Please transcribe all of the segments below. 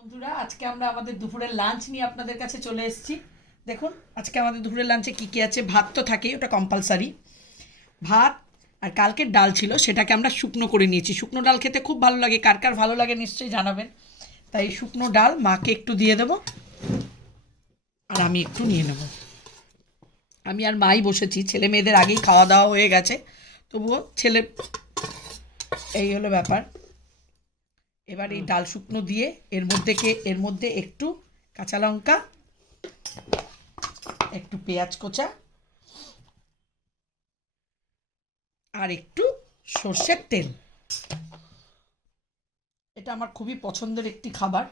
বন্ধুরা, আজকে আমরা আমাদের দুপুরের লাঞ্চ নিয়ে আপনাদের কাছে চলে এসেছি। দেখুন, আজকে আমাদের দুপুরের লাঞ্চে কী কী আছে। ভাত তো থাকেই, ওটা কম্পালসারি। ভাত আর কালকের ডাল ছিল, সেটাকে আমরা শুকনো করে নিয়েছি। শুকনো ডাল খেতে খুব ভালো লাগে, কার কার ভালো লাগে নিশ্চয়ই জানাবেন। তাই শুকনো ডাল মাকে একটু দিয়ে দেবো, আর আমি একটু নিয়ে নেব। আমি আর মাই বসেছি, ছেলে মেয়েদের আগেই খাওয়া দাওয়া হয়ে গেছে, তবুও ছেলে, এই হলো ব্যাপার। এবার এই ডাল শুকনো দিয়ে এর মধ্যে একটু কাঁচা লঙ্কা, একটু পেঁয়াজ কোচা, আর একটু সর্ষের তেল। এটা আমার খুবই পছন্দের একটি খাবার,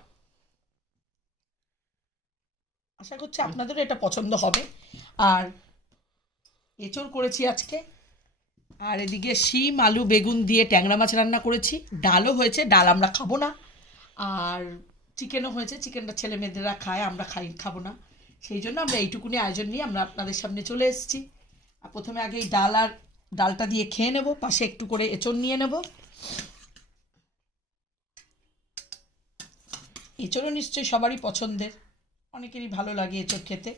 আশা করছি আপনাদেরও এটা পছন্দ হবে। আর এঁচড় করেছি আজকে, আর এদিকে শিম আলু বেগুন দিয়ে ট্যাংরা মাছ রান্না করেছি। ডালও হয়েছে, ডাল আমরা খাবো না। আর চিকেনও হয়েছে, চিকেনটা ছেলে মেয়েদেরা খায়, আমরা খাবো না। সেই জন্য আমরা এইটুকুনি আয়োজন নিয়ে আমরা আপনাদের সামনে চলে এসেছি। আর প্রথমে আগে এই ডালটা দিয়ে খেয়ে নেব, পাশে একটু করে এঁচড় নিয়ে নেব। এঁচড়ও নিশ্চয়ই সবারই পছন্দের, অনেকেরই ভালো লাগে এঁচড় খেতে।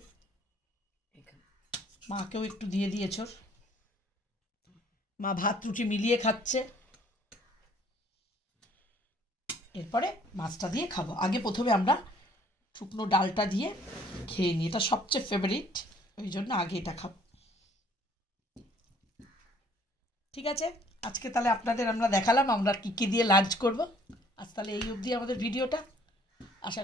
মাকেও একটু দিয়ে দিই এঁচড়। মা ভাত রুটি মিলিয়ে খাচ্ছে। এরপরে মাছটা দিয়ে খাবো। আগে প্রথমে আমরা শুকনো ডালটা দিয়ে খেয়ে নিই, এটা সবচেয়ে ফেভারিট, ওই জন্য আগে এটা খাবো। ঠিক আছে, আজকে তাহলে আপনাদের আমরা দেখালাম আমরা কী কী দিয়ে লাঞ্চ করব। আজ তাহলে এই অবধি আমাদের ভিডিওটা। আশা